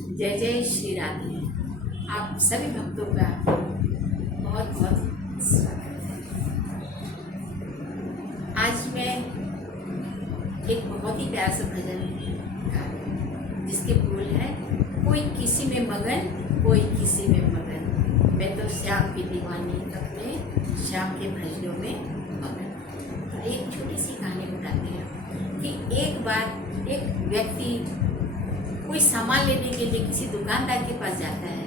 जय जय श्री राधे। आप सभी भक्तों का बहुत बहुत स्वागत है। आज मैं एक बहुत ही प्यारा सा भजन गा रही हूँ जिसके बोल है, कोई किसी में मगन, कोई किसी में मगन, मैं तो श्याम की दीवानी, अपने श्याम के भजनों में मगन। एक छोटी सी कहानी बताते हैं कि एक बार एक व्यक्ति कोई सामान लेने के लिए किसी दुकानदार के पास जाता है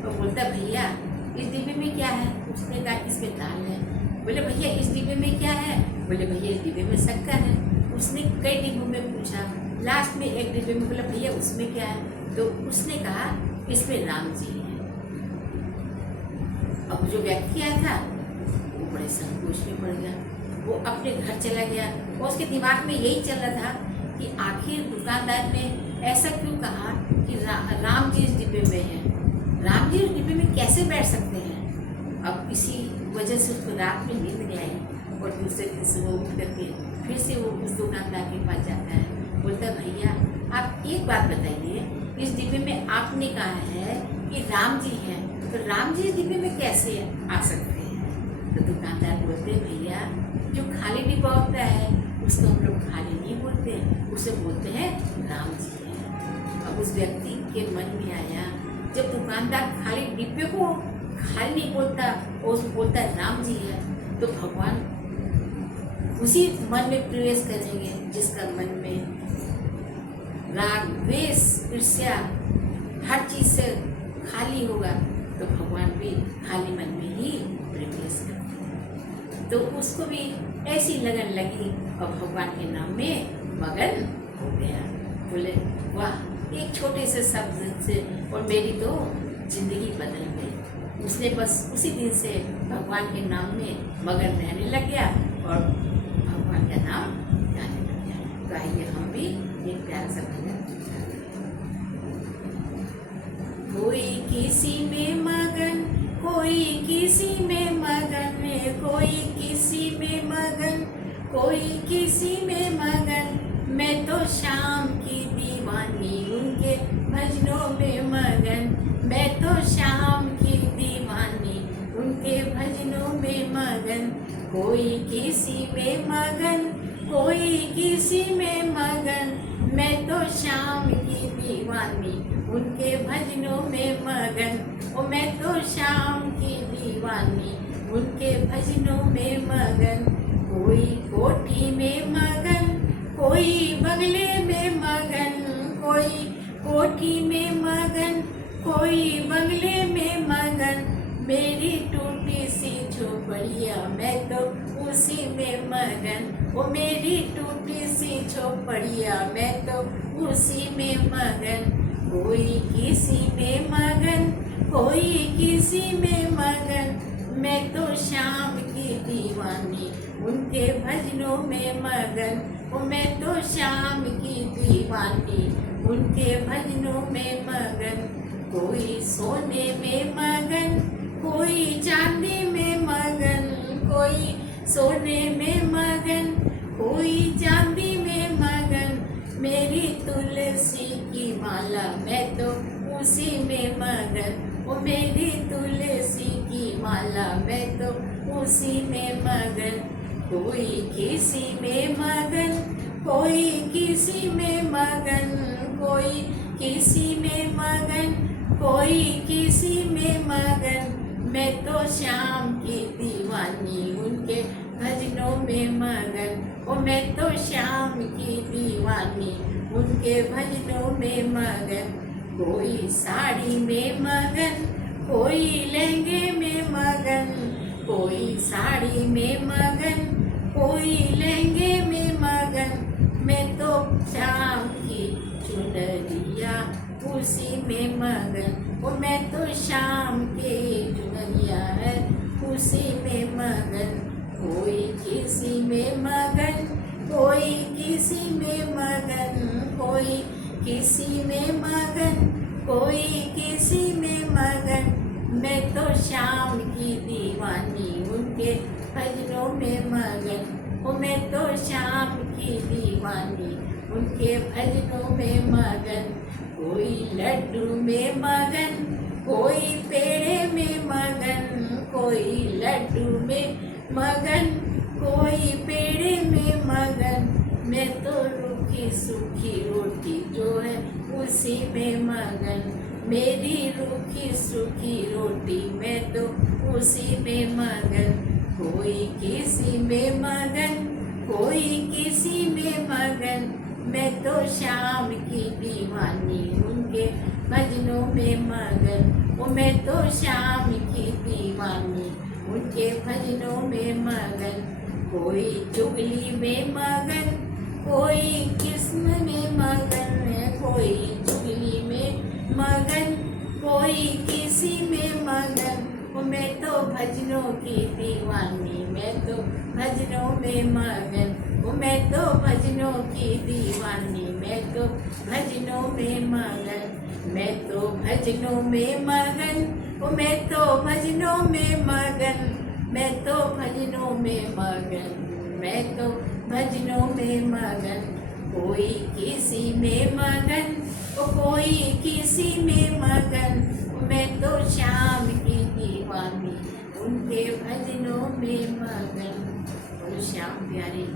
और बोलता, भैया इस डिब्बे में क्या है? उसने कहा, इसमें दाल है। बोले, भैया इस डिब्बे में क्या है? बोले, भैया इस डिब्बे में शक्कर है। उसने कई डिब्बों में पूछा, लास्ट में एक डिब्बे में बोला, भैया उसमें क्या है? तो उसने कहा, इसमें राम जी है। अब जो व्यक्ति आया था वो बड़े संकोच में पड़ गया। वो अपने घर चला गया और उसके दिमाग में यही चल रहा था कि आखिर दुकानदार ने ऐसा क्यों कहा कि राम जी इस डिब्बे में है? राम जी उस डिब्बे में कैसे बैठ सकते हैं? अब इसी वजह से उसको रात में नींद नहीं आई और दूसरे दिन से वो उठ करके फिर से वो उस दुकानदार के पास जाता है। बोलता है, भैया आप एक बात बताइए, इस डिब्बे में आपने कहा है कि राम जी हैं, तो राम जी इस डिब्बे में कैसे आ सकते हैं? तो दुकानदार बोलते, भैया जो खाली डिब्बा होता है उसको हम लोग खाली नहीं बोलते, उसे बोलते हैं राम जी हैं। अब उस व्यक्ति के मन में आया, जब दुकानदार खाली डिब्बे को खाली नहीं बोलता और उसको बोलता है राम जी है, तो भगवान उसी मन में प्रवेश करेंगे जिसका मन में राग, द्वेष, ईर्ष्या हर चीज से खाली होगा, तो भगवान भी खाली मन में ही प्रवेश करते हैं। तो उसको भी ऐसी लगन लगी और भगवान के नाम में मगन हो गया। बोले, वाह, एक छोटे से शब्द से और मेरी तो जिंदगी बदल गई। उसने बस उसी दिन से भगवान के नाम में मगन रहने लग गया और भगवान का नाम गाने लग गया। तो आइए हम भी एक प्यारा सा भजन गाते हैं। कोई किसी में मगन, कोई किसी में मगन, कोई किसी में मगन, कोई किसी में मगन, मैं तो श्याम की दीवानी, उनके भजनों में मगन, मैं तो श्याम की दीवानी, उनके भजनों में मगन। कोई किसी में मगन, कोई किसी में मगन, मैं तो श्याम की दीवानी, उनके भजनों में मगन, ओ मैं तो श्याम की दीवानी, उनके भजनों में मगन। कोई कोठी में मगन, कोई बंगले में मगन, कोई कोठी में मगन, कोई बंगले में मगन, मेरी टूटी सी झोपड़िया, मैं तो उसी में मगन, ओ मेरी टूटी सी झोपड़िया, मैं तो उसी में मगन। कोई किसी में मगन, कोई किसी में मगन, मैं तो श्याम की दीवानी, उनके भजनों में मगन, ओ मैं तो श्याम की दीवानी, उनके भजनों में मगन। कोई सोने में मगन, कोई चांदी में मगन, कोई सोने में मगन, कोई चांदी में मगन, मेरी तुलसी की माला, मैं तो उसी में मगन, ओ मेरी तुलसी की माला, मैं तो उसी में मगन। कोई किसी में मगन, कोई किसी में मगन, कोई किसी में मगन, कोई किसी में मगन, मैं तो श्याम की दीवानी, उनके भजनों में मगन, ओ मैं तो श्याम की दीवानी, उनके भजनों में मगन। कोई साड़ी में मगन, कोई लहंगे में मगन, कोई साड़ी में मगन, कोई लहंगे में मगन, मैं तो श्याम की चुनरिया, उसी में मगन, ओ मैं तो श्याम के चुनरिया है, उसी में मगन। कोई किसी में मगन, कोई किसी में मगन, कोई किसी में मगन, कोई किसी में मगन, मैं तो श्याम की दीवानी, उनके भजनों में मगन, ओ मैं तो श्याम की दीवानी, उनके भजनों में मगन। कोई लड्डू में मगन, कोई पेड़े में मगन, कोई लड्डू में मगन, कोई पेड़े में मगन। मैं तो रूखी सूखी रोटी जो है उसी में मगन, मेरी रूखी सूखी रोटी मैं तो उसी में मगन। कोई किसी में मगन, कोई किसी में मगन, मैं तो शाम की दीवानी उनके भजनों में मगन। ओ मैं तो शाम की दीवानी उनके भजनों में मगन। कोई चुगली में मगन, कोई किस्म में मगन है, कोई चुगली में मगन, कोई किसी में मगन। ओ मैं तो भजनों की दीवानी, मैं तो भजनों में मगन। ओ मैं तो भजनों की दीवानी, मैं तो भजनों में मगन। मैं तो भजनों में मगन, ओ मैं तो भजनों में मगन, मैं तो भजनों में मगन, मैं तो भजनों में मगन। कोई किसी में मगन, ओ कोई किसी में मगन, मैं तो शाम की दीवानी उनके भजनों में मगन। बोलो श्याम प्यारे।